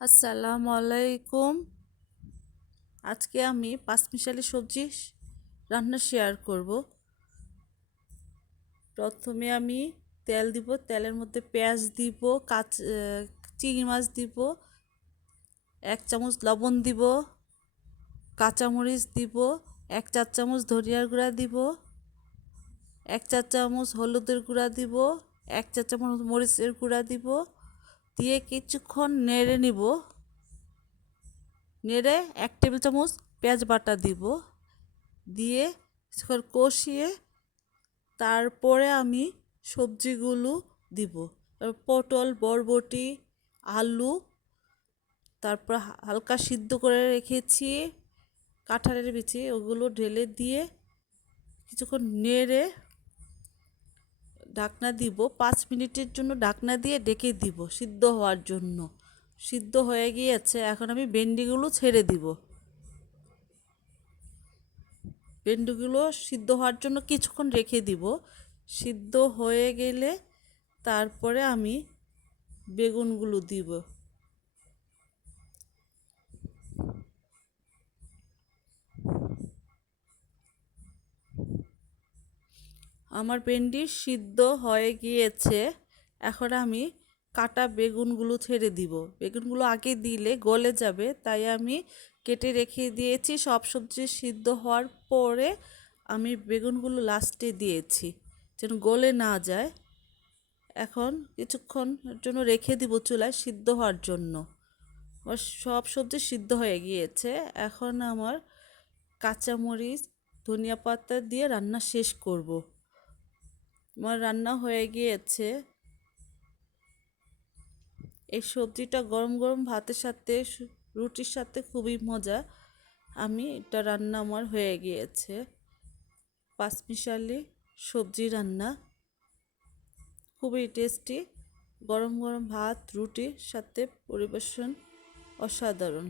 আসসালামু আলাইকুম। আজকে আমি পাঁচমিশালি সবজি রান্না শেয়ার করব। প্রথমে আমি তেল দিব, তেলের মধ্যে পেঁয়াজ দিব, চিংড়ি মাছ দিব, 1 চামচ লবণ দিব, কাঁচামরিচ দিব, 1 চা চামচ ধনিয়ার গুঁড়া দিব, 1 চা চামচ হলুদের গুঁড়া দিব, 1 চা চামচ মরিচের গুঁড়া দিব, দিয়ে কিছুক্ষণ নেড়ে নিব। নেড়ে 1 টেবিল চামচ পেঁয়াজ বাটা দিব, দিয়ে কিছুক্ষণ কষিয়ে তারপরে আমি সবজিগুলো দিব। পটল, বরবটি, আলু, তারপর হালকা সিদ্ধ করে রেখেছি কাঁঠালের বিচি, ওগুলো ঢেলে দিয়ে কিছুক্ষণ নেড়ে ঢাকনা দিব। 5 মিনিটের জন্য ঢাকনা দিয়ে ডেকে দিব সিদ্ধ হওয়ার জন্য। সিদ্ধ হয়ে গিয়েছে, এখন আমি ভেন্ডিগুলো ছেড়ে দিব। ভেন্ডিগুলো সিদ্ধ হওয়ার জন্য কিছুক্ষণ রেখে দিব। সিদ্ধ হয়ে গেলে তারপরে আমি বেগুনগুলো দিব। আমার ভেন্ডি সিদ্ধ হয়ে গিয়েছে, এখন আমি কাটা বেগুনগুলো ছেড়ে দিব। বেগুনগুলো আগে দিলে গলে যাবে, তাই আমি কেটে রেখে দিয়েছি। সব সবজি সিদ্ধ হওয়ার পরে আমি বেগুনগুলো লাস্টে দিয়েছি যেন গলে না যায়। এখন কিছুক্ষণের জন্য রেখে দিব চুলায় সিদ্ধ হওয়ার জন্য। আমার সব সবজি সিদ্ধ হয়ে গিয়েছে, এখন আমার কাঁচামরিচ, ধনিয়া পাতা দিয়ে রান্না শেষ করব। আমার রান্না হয়ে গিয়েছে। এই সবজিটা গরম গরম ভাতের সাথে, রুটির সাথে খুবই মজা। এটা রান্না আমার হয়ে গিয়েছে। পাঁচমিশালি সবজি রান্না খুবই টেস্টি। গরম গরম ভাত, রুটির সাথে পরিবেশন অসাধারণ।